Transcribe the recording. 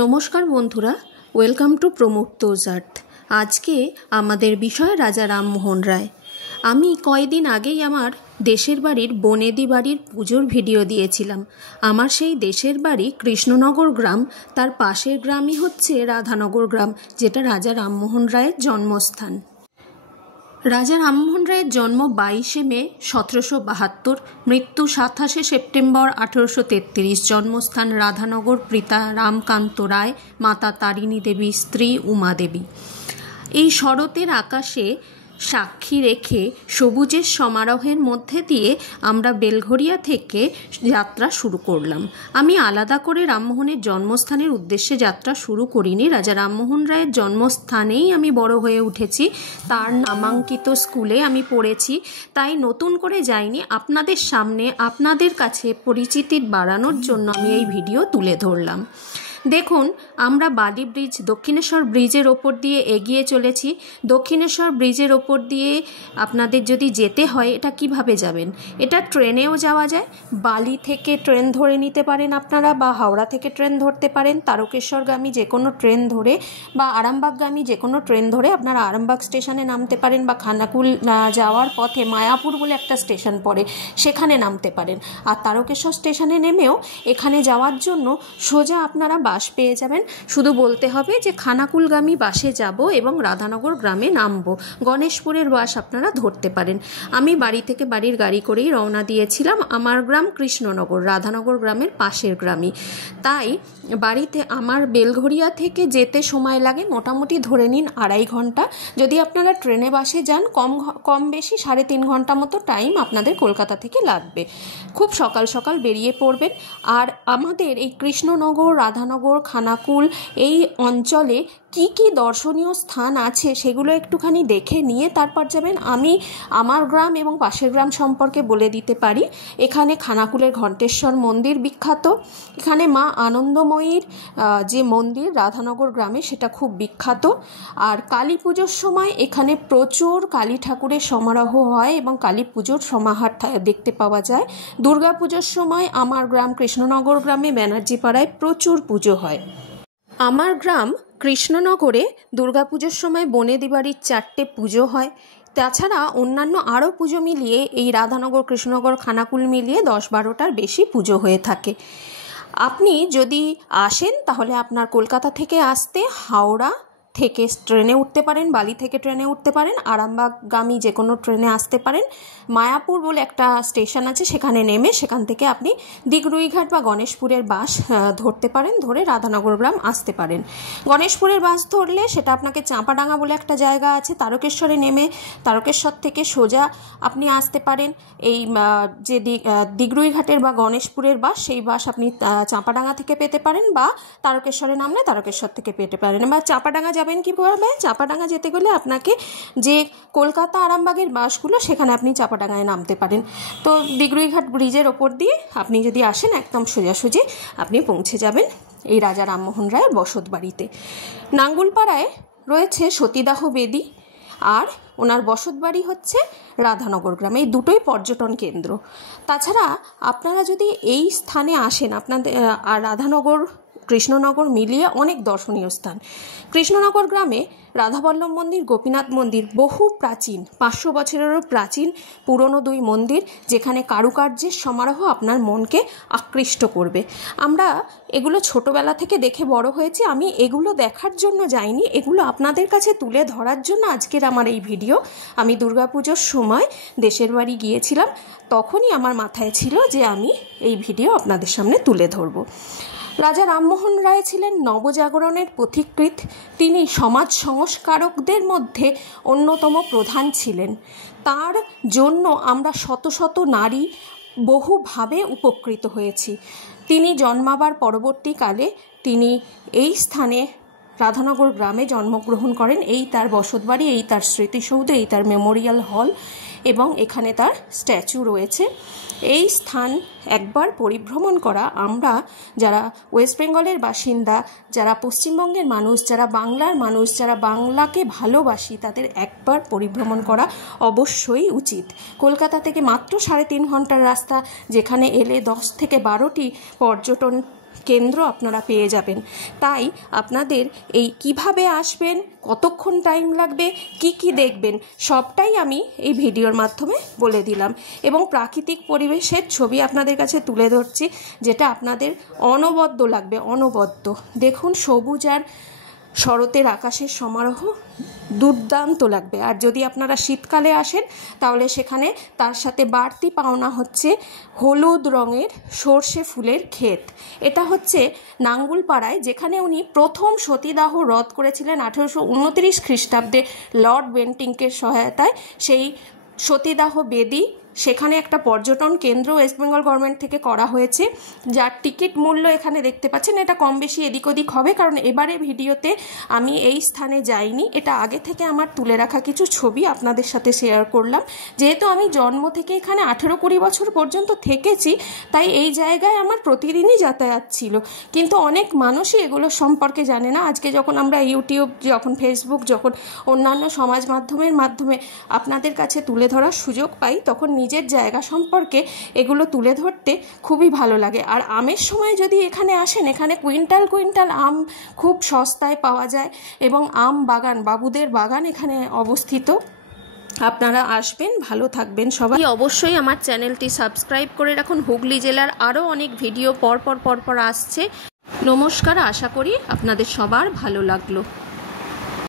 নমস্কার বন্ধুরা, welcome to প্রমোক্তোজ আর্থ। আজকে আমাদের বিষয় রাজা রামমোহন রায়। আমি কয়েকদিন আগেই আমার দেশের বাড়ির বনেদি বাড়ির পুজোর ভিডিও দিয়েছিলাম। আমার সেই দেশের বাড়ি কৃষ্ণনগর গ্রাম, তার পাশের গ্রামই হচ্ছে রাধানগর গ্রাম, যেটা রাজা রামমোহন রায়ের জন্মস্থান। রাজা রামমোহন রায়ের জন্ম 22শে মে 1772, মৃত্যু 27শে সেপ্টেম্বর 1833। জন্মস্থান রাধানগর, পিতা রামকান্ত রায়, মাতা তারিণী দেবী, স্ত্রী উমা দেবী। এই শরতের আকাশে সাক্ষী রেখে সবুজের সমারোহের মধ্যে দিয়ে আমরা বেলঘরিয়া থেকে যাত্রা শুরু করলাম। আমি আলাদা করে রামমোহনের জন্মস্থানের উদ্দেশ্যে যাত্রা শুরু করিনি। রাজা রামমোহন রায়ের জন্মস্থানেই আমি বড় হয়ে উঠেছি, তার নামাঙ্কিত স্কুলে আমি পড়েছি, তাই নতুন করে যাইনি। আপনাদের সামনে, আপনাদের কাছে পরিচিতি বাড়ানোর জন্য আমি এই ভিডিও তুলে ধরলাম। দেখুন, আমরা বালি ব্রিজ, দক্ষিণেশ্বর ব্রিজের ওপর দিয়ে এগিয়ে চলেছি। দক্ষিণেশ্বর ব্রিজের ওপর দিয়ে আপনাদের যদি যেতে হয়, এটা কিভাবে যাবেন? এটা ট্রেনেও যাওয়া যায়। বালি থেকে ট্রেন ধরে নিতে পারেন আপনারা, বা হাওড়া থেকে ট্রেন ধরতে পারেন। তারকেশ্বরগামী যে কোনো ট্রেন ধরে বা আরামবাগগামী যে কোনো ট্রেন ধরে আপনারা আরামবাগ স্টেশনে নামতে পারেন, বা খানাকুল যাওয়ার পথে মায়াপুর বলে একটা স্টেশন পড়ে, সেখানে নামতে পারেন। আর তারকেশ্বর স্টেশনে নেমেও এখানে যাওয়ার জন্য সোজা আপনারা বাস পেয়ে যাবেন। শুধু বলতে হবে যে খানাকুলগামী বাসে যাব এবং রাধানগর গ্রামে নামবো। গণেশপুরের বাস আপনারা ধরতে পারেন। আমি বাড়ি থেকে বাড়ির গাড়ি করেই রওনা দিয়েছিলাম। আমার গ্রাম কৃষ্ণনগর, রাধানগর গ্রামের পাশের গ্রামই। তাই বাড়িতে আমার বেলঘরিয়া থেকে যেতে সময় লাগে মোটামুটি ধরে নিন 2.5 ঘন্টা। যদি আপনারা ট্রেনে বাসে যান, কম বেশি 3.5 ঘন্টা মতো টাইম আপনাদের কলকাতা থেকে লাগবে। খুব সকাল সকাল বেরিয়ে পড়বেন। আর আমাদের এই কৃষ্ণনগর, রাধানগর, খানাকুল এই অঞ্চলে কি কি দর্শনীয় স্থান আছে সেগুলো একটুখানি দেখে নিয়ে তারপর যাবেন। আমি আমার গ্রাম এবং পাশের গ্রাম সম্পর্কে বলে দিতে পারি। এখানে খানাকুলের ঘণ্টেশ্বর মন্দির বিখ্যাত। এখানে মা আনন্দময়ীর যে মন্দির রাধানগর গ্রামে, সেটা খুব বিখ্যাত। আর কালী পুজোর সময় এখানে প্রচুর কালী ঠাকুরের সমারোহ হয় এবং কালী পুজোর সমাহার দেখতে পাওয়া যায়। দুর্গা পুজোর সময় আমার গ্রাম কৃষ্ণনগর গ্রামে ব্যানার্জি পাড়ায় প্রচুর পুজো হয়। আমার গ্রাম কৃষ্ণনগরে দুর্গাপুজোর সময় বনেদি বাড়ির 4টে পুজো হয়। তাছাড়া অন্যান্য আরও পুজো মিলিয়ে এই রাধানগর, কৃষ্ণনগর, খানাকুল মিলিয়ে 10-12টার বেশি পুজো হয়ে থাকে। আপনি যদি আসেন তাহলে আপনার কলকাতা থেকে আসতে হাওড়া থেকে ট্রেনে উঠতে পারেন, বালি থেকে ট্রেনে উঠতে পারেন, আরামবাগগামী যে কোনো ট্রেনে আসতে পারেন। মায়াপুর বলে একটা স্টেশন আছে, সেখানে নেমে সেখান থেকে আপনি দিগরুইঘাট বা গণেশপুরের বাস ধরতে পারেন, ধরে রাধানগর গ্রাম আসতে পারেন। গণেশপুরের বাস ধরলে সেটা আপনাকে চাঁপাডাঙ্গা বলে একটা জায়গা আছে, তারকেশ্বরে নেমে তারকেশ্বর থেকে সোজা আপনি আসতে পারেন। এই যে দিগরুইঘাটের বা গণেশপুরের বাস, সেই বাস আপনি চাঁপাডাঙ্গা থেকে পেতে পারেন, বা তারকেশ্বরে নামলে তারকেশ্বর থেকে পেতে পারেন। বা চাঁপাডাঙ্গা যাবেন কীভাবে? চাঁপাডাঙ্গা যেতে গেলে আপনাকে যে কলকাতা আরামবাগের বাসগুলো, সেখানে আপনি চাঁপাডাঙ্গায় নামতে পারেন। তো দিগরুইঘাট ব্রিজের ওপর দিয়ে আপনি যদি আসেন, একদম সোজাসুজি আপনি পৌঁছে যাবেন এই রাজা রামমোহন রায়ের বসত বাড়িতে। নাঙ্গুলপাড়ায় রয়েছে সতীদাহ বেদি, আর ওনার বসত বাড়ি হচ্ছে রাধানগর গ্রামে। এই দুটোই পর্যটন কেন্দ্র। তাছাড়া আপনারা যদি এই স্থানে আসেন, আপনাদের আর রাধানগর, কৃষ্ণনগর মিলিয়ে অনেক দর্শনীয় স্থান। কৃষ্ণনগর গ্রামে রাধাবল্লভ মন্দির, গোপীনাথ মন্দির, বহু প্রাচীন, 500 বছরেরও প্রাচীন পুরনো 2 মন্দির, যেখানে কারুকার্যের সমারোহ আপনার মনকে আকৃষ্ট করবে। আমরা এগুলো ছোটোবেলা থেকে দেখে বড় হয়েছি। আমি এগুলো দেখার জন্য যাইনি, এগুলো আপনাদের কাছে তুলে ধরার জন্য আজকের আমার এই ভিডিও। আমি দুর্গাপুজোর সময় দেশের বাড়ি গিয়েছিলাম, তখনই আমার মাথায় ছিল যে আমি এই ভিডিও আপনাদের সামনে তুলে ধরব। রাজা রামমোহন রায় ছিলেন নবজাগরণের পথিকৃৎ। তিনি সমাজ সংস্কারকদের মধ্যে অন্যতম প্রধান ছিলেন। তার জন্য আমরা শত শত নারী বহুভাবে উপকৃত হয়েছি। তিনি জন্মাবার পরবর্তীকালে তিনি এই স্থানে রাধানগর গ্রামে জন্মগ্রহণ করেন। এই তার বসতবাড়ি, এই তার স্মৃতিসৌধ, এই তার মেমোরিয়াল হল, এবং এখানে তার স্ট্যাচু রয়েছে। এই স্থান একবার পরিভ্রমণ করা, আমরা যারা ওয়েস্ট বেঙ্গলের বাসিন্দা, যারা পশ্চিমবঙ্গের মানুষ, যারা বাংলার মানুষ, যারা বাংলাকে ভালোবাসি, তাদের একবার পরিভ্রমণ করা অবশ্যই উচিত। কলকাতা থেকে মাত্র 3.5 ঘন্টার রাস্তা, যেখানে এলে 10 থেকে 12টি পর্যটন কেন্দ্র আপনারা পেয়ে যাবেন। তাই আপনাদের এই কিভাবে আসবেন, কতক্ষণ টাইম লাগবে, কি কি দেখবেন, সবটাই আমি এই ভিডিওর মাধ্যমে বলে দিলাম এবং প্রাকৃতিক পরিবেশের ছবি আপনাদের কাছে তুলে ধরছি, যেটা আপনাদের অনবদ্য লাগবে, অনবদ্য। দেখুন সবুজ আর শরতের আকাশের সমারোহ দুর্দান্ত লাগবে। আর যদি আপনারা শীতকালে আসেন তাহলে সেখানে তার সাথে বাড়তি পাওনা হচ্ছে হলুদ রঙের সর্ষে ফুলের ক্ষেত। এটা হচ্ছে নাঙ্গুলপাড়ায়, যেখানে উনি প্রথম সতীদাহ রদ করেছিলেন 1829 খ্রিস্টাব্দে লর্ড বেন্টিঙ্কের সহায়তায়। সেই সতীদাহ বেদি, সেখানে একটা পর্যটন কেন্দ্র ওয়েস্ট বেঙ্গল গভর্নমেন্ট থেকে করা হয়েছে, যার টিকিট মূল্য এখানে দেখতে পাচ্ছেন। এটা কম বেশি এদিক ওদিক হবে, কারণ এবারে ভিডিওতে আমি এই স্থানে যাইনি। এটা আগে থেকে আমার তুলে রাখা কিছু ছবি আপনাদের সাথে শেয়ার করলাম। যেহেতু আমি জন্ম থেকে এখানে 18-20 বছর পর্যন্ত থেকেছি, তাই এই জায়গায় আমার প্রতিদিনই যাতায়াত ছিল, কিন্তু অনেক মানুষই এগুলো সম্পর্কে জানে না। আজকে যখন আমরা ইউটিউব, যখন ফেসবুক, যখন অন্যান্য সমাজ মাধ্যমের মাধ্যমে আপনাদের কাছে তুলে ধরার সুযোগ পাই, তখন নিজের জায়গা সম্পর্কে এগুলো তুলে ধরতে খুবই ভালো লাগে। আর আমের সময় যদি এখানে আসেন, এখানে কুইন্টাল কুইন্টাল আম খুব সস্তায় পাওয়া যায় এবং আম বাগান, বাবুদের বাগান এখানে অবস্থিত। আপনারা আসবেন, ভালো থাকবেন সবাই। অবশ্যই আমার চ্যানেলটি সাবস্ক্রাইব করে রাখুন। হুগলি জেলার আরও অনেক ভিডিও পরপর আসছে। নমস্কার, আশা করি আপনাদের সবার ভালো লাগলো।